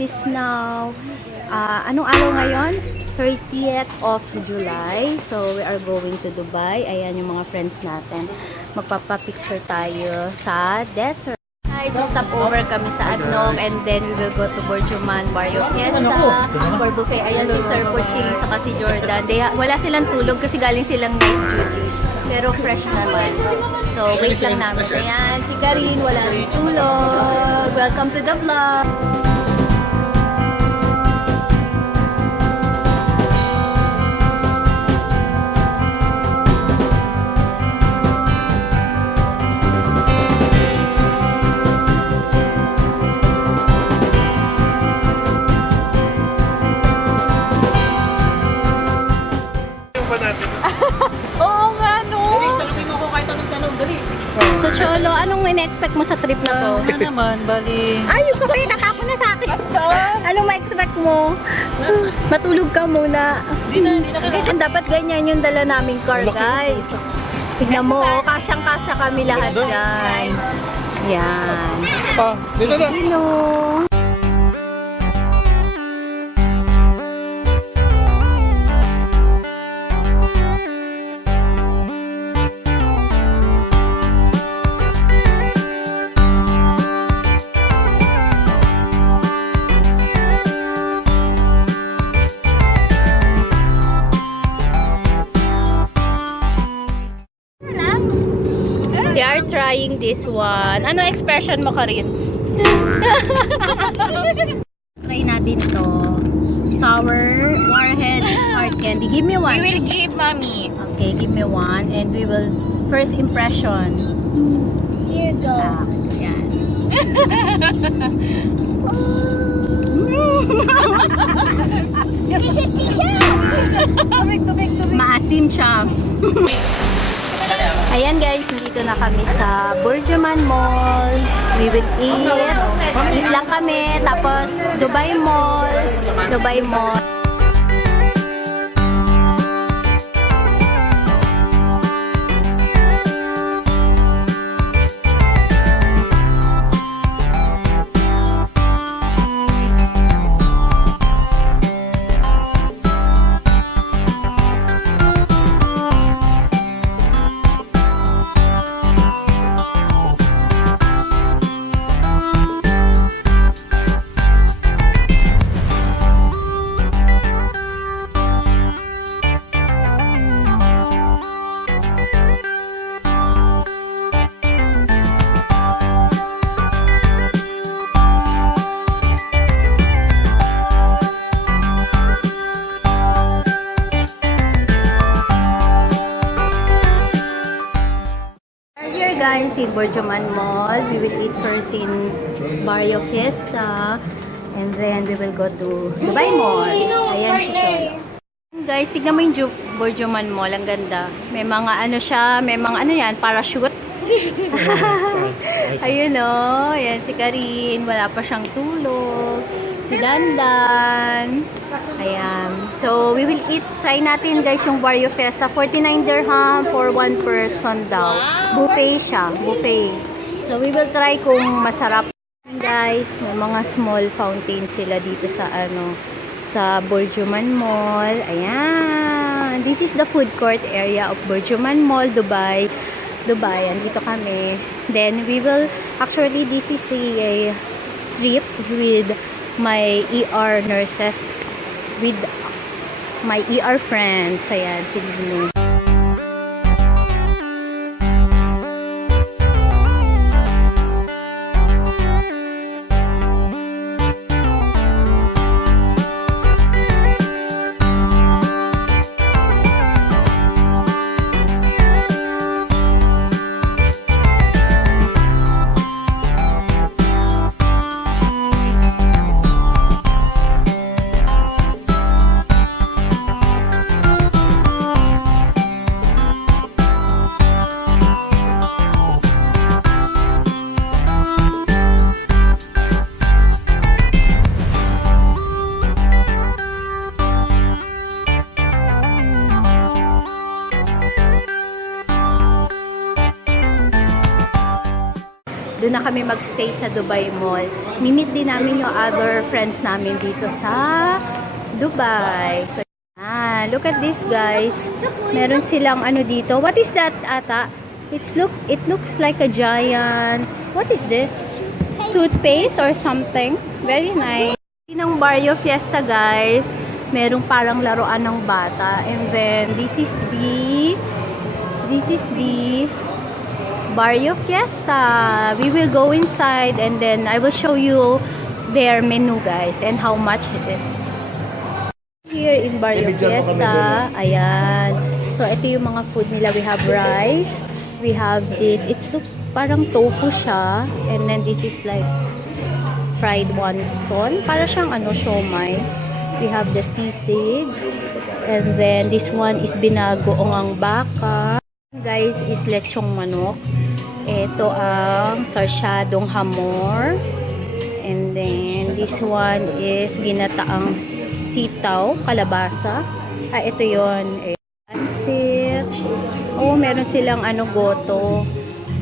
is now, anong araw ngayon? 30th of July. So, we are going to Dubai. Ayan yung mga friends natin. Magpapapicture tayo sa desert. Guys, stop over kami sa Adnong and then we will go to Borjuman Barrio Fiesta for buffet. Ayan si Sir Porching saka si Jordan. Wala silang tulog kasi galing silang night duty. Pero fresh naman. So, wait lang namin. Ayan, si Karin, wala rin tulog. Welcome to the vlog. Oo nga, no? So, Cholo, anong in-expect mo sa trip na to? Ano naman, bali... Ay, yung kape, natapon na sa akin. Basta! Anong ma-expect mo? Matulog ka muna. Hindi na Dapat ganyan yung dala naming car, guys. Tignan mo, kasyang-kasya kami lahat yan. Yan. Dito na. Hello. They are trying this one. Ano expression mo, Karin? Try natin to. Sour warhead hard candy. Give me one. We will give mommy. Okay, give me one. And we will, first impression. Here go. Yan. Maasim siya. Ayan guys, nandito na kami sa Borjuman Mall. We will eat. Eat lang kami. Tapos Dubai Mall. Dubai Mall. Guys, in Borjuman Mall. We will eat first in Barrio Fiesta. And then we will go to Dubai Mall. Ayan si Cholo. Guys, tignan mo yung Borjuman Mall. Ang ganda. May mga ano siya, may mga ano yan, parachute. Ayun o. Ayan si Karin. Wala pa siyang tulog. Si Dandan. Ayan. So, we will eat. Try natin guys yung Barrio Fiesta. 49 dirham for one person daw. Buffet siya. Buffet. So, we will try kung masarap. Guys, may mga small fountain sila dito sa ano, sa Borjuman Mall. Ayan. This is the food court area of Borjuman Mall, Dubai. Dubai. Andito kami. Then, we will, actually, this is a trip with my ER nurses, with my ER friends. Ayan, si Lino. doon na kami magstay sa Dubai Mall. Mimit din namin yung other friends namin dito sa Dubai. So, look at this, guys. Meron silang ano dito. What is that, ata? It looks like a giant. What is this? Toothpaste or something? Very nice. Ng Barrio Fiesta, guys. Merong parang laruan ng bata. And then this is the Barrio Fiesta. We will go inside and then I will show you their menu, guys, and how much it is. Here in Barrio Fiesta, ayan. So, ito yung mga food nila. We have rice. We have this. It's parang tofu siya. And then this is like fried wonton. Para siyang siomai. We have the sisig. And then this one is binagoong ang baka. Guys, is lechong manok. Ito ang sarsyadong hamor. And then this one is ginataang sitaw, kalabasa. Ito yon. Pansit. Oh, meron silang goto.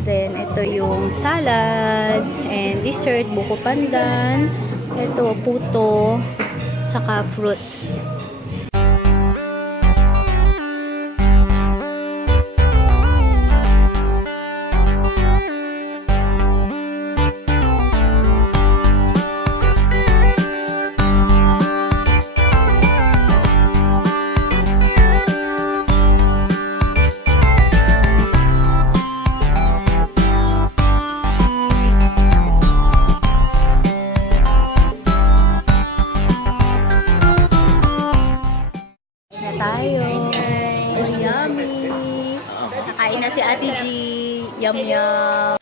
Then, ito yung salads and dessert, buko pandan. Ito, puto, saka fruits. Tayo. Yummy. Nakain na si Ate G. Yum yum.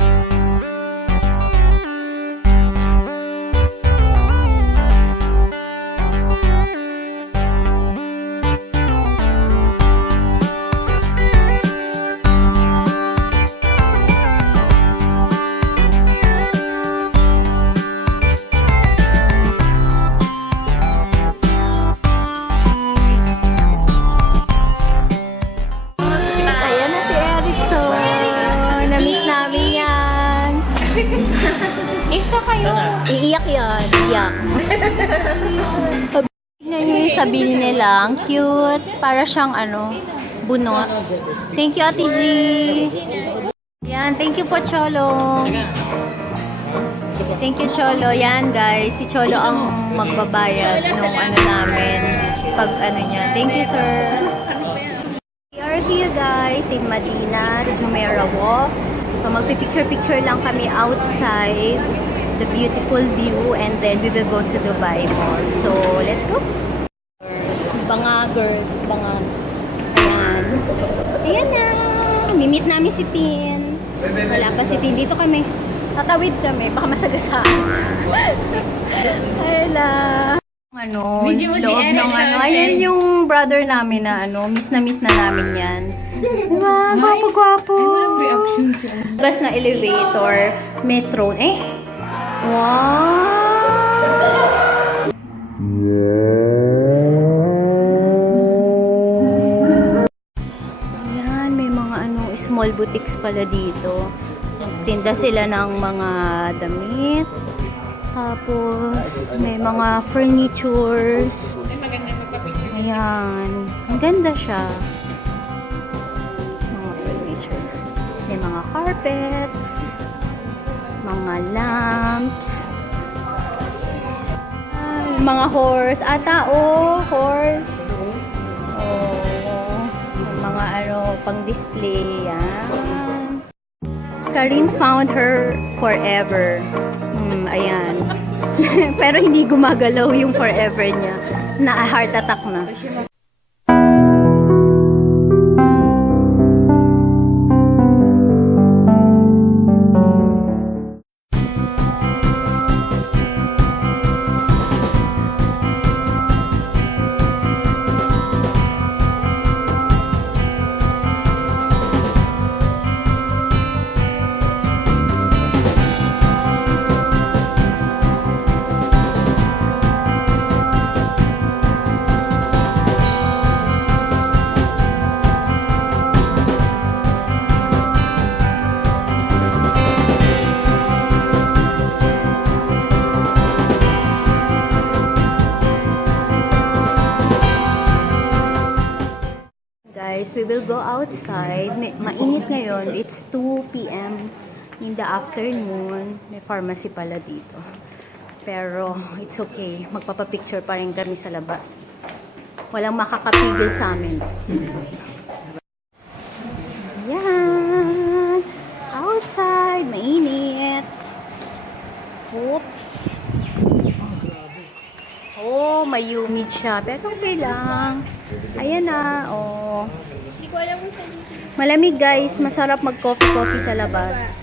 Gusto kayo. Iiyak yan. Iiyak. Tignan nyo yung sabil nila. Ang cute. Para siyang bunot. Thank you, Ate G. Yan. Thank you po, Cholo. Thank you, Cholo. Yan, guys. Si Cholo ang magbabayad nung namin. Pag niya. Thank you, sir. We are here, guys, in Madina, Jumeirah Walk. So, magpipicture-picture lang kami outside the beautiful view and then we will go to Dubai Mall. So, let's go. Bangagers. Ayan. Ayan na. Mimit namin si Tin. Wala pa si Tin. Dito kami. Tatawid kami. Baka masagasaan. Ayan na. Video mo si loob Eric ng sa ayan yung brother namin na miss na namin yan. Diba? Gwapo-gwapo. Bas na elevator, metro. Wow! Ayan, may mga small boutiques pala dito. Tinda sila ng mga damit. Tapos, may mga furnitures. Ayan. Ang ganda siya. Mga furnitures. May mga carpets. Mga lamps. Mga horse. Horse. May mga pang-display. Yan. Karin found her forever. Ayan. Pero hindi gumagalaw yung forever niya. Na-heart attack na. we will go outside. Mainit ngayon. It's 2 p.m. in the afternoon. May pharmacy pala dito. Pero it's okay. Magpapapicture pa rin kami sa labas. Walang makakapigil sa amin. Yan. Outside. Mainit. Oops. Oh, may humid siya. Pero okay lang. Ayan na. Oh. Malamig guys. Masarap mag-coffee sa labas.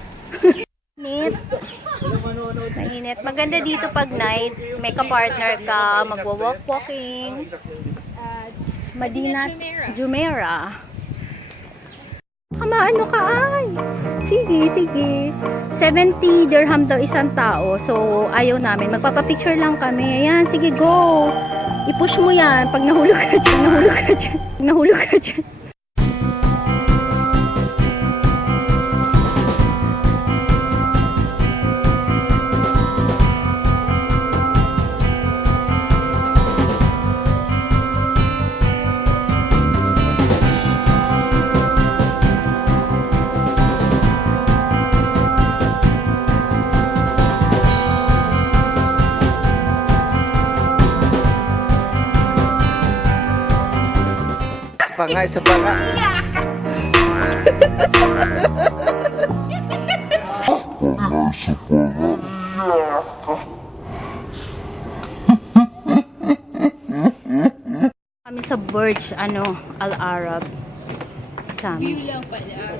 Mainit. Mainit. Maganda dito pag night. May ka-partner ka. Magwa-walking. Madinat Jumeirah. Ano ka ay? Sige, sige. 70 dirham daw isang tao. So, ayaw namin. Magpapapicture lang kami. Ayan, sige, go. I-push mo yan. Pag nahulog ka dyan, nahulog ka dyan. Nahulog ka dyan. Isa pa nga. Kami sa Burj, Al Arab. View lang pala.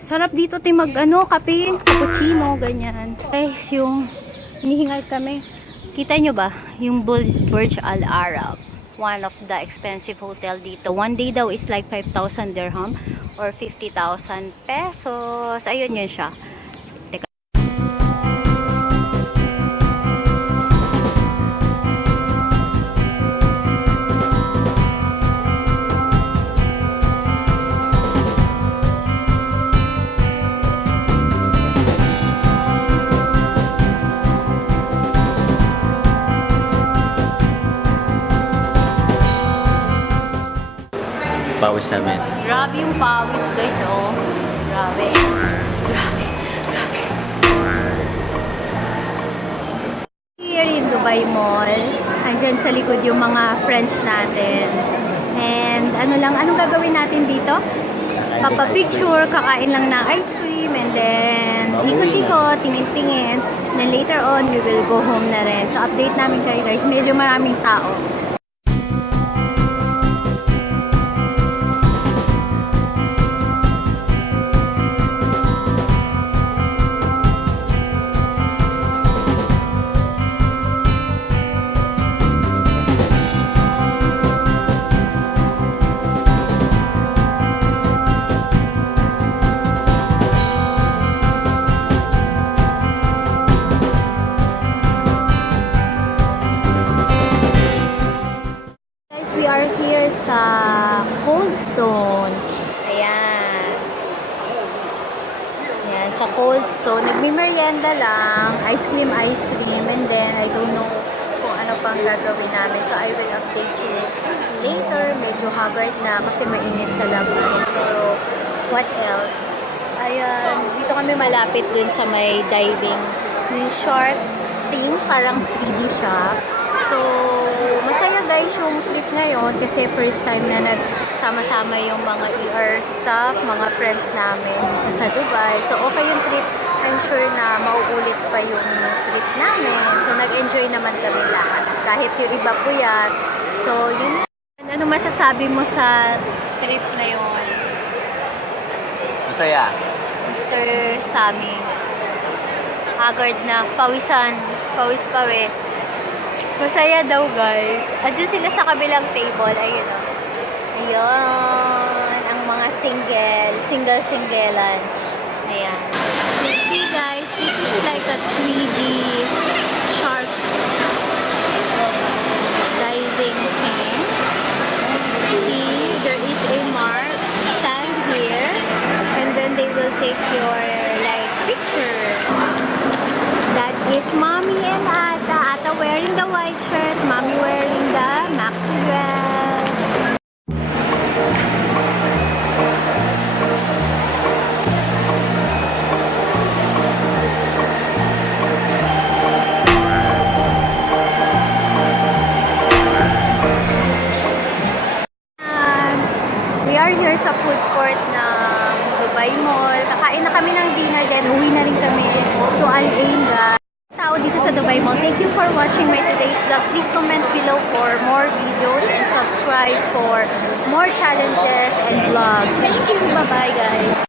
Sarap dito tayo kape, cappuccino, ganyan. Guys, yung hinihingal kami. Kita nyo ba? Yung Burj Al Arab. One of the expensive hotel dito. One day daw is like 5,000 dirham or 50,000 pesos. Ayun yun siya. Teka. Pawis namin. Grabe yung pawis guys, oh. Grabe. Grabe. Grabe. Here in Dubai Mall, andyan sa likod yung mga friends natin. And anong gagawin natin dito? Papa-picture, kakain lang ng ice cream, and then ikot-ikot, tingin-tingin. Then later on, we will go home na rin. So update namin kayo guys, medyo maraming tao. Sa Cold Stone. Ayan. Ayan, sa Cold Stone. Nagmi-merienda lang. Ice cream. And then, I don't know kung ano pang gagawin namin. So, I will update you later. Medyo haggard na kasi mainit sa labas. So, what else? Ayan. Dito kami malapit dun sa may diving resort thing. Parang 3D siya. So, masaya guys yung trip ngayon kasi first time na nagsama-sama yung mga ER staff, mga friends namin dito sa Dubai. So, okay yung trip. I'm sure na mauulit pa yung trip namin. So, nag-enjoy naman kami lahat. Kahit yung iba po yan. So, yun. Ano masasabi mo sa trip na yun? Masaya. Mr. Sammy. Haggard na. Pawisan. Pawis-pawis. Masaya daw guys. Adyo sila sa kabilang table. Ayun o. Ayun. Ang mga single-singlean. Ayan. See guys, this is like a 3D shark diving thing. See, there is a mark. Stand here. And then they will take your picture. That is Mommy and Ata. Ata wearing the white shirt. Mommy wearing the maxi dress. Al-Ain, guys. Tao dito sa Dubai Mall. Thank you for watching my today's vlog. Please comment below for more videos and subscribe for more challenges and vlogs. Thank you. Bye-bye, guys.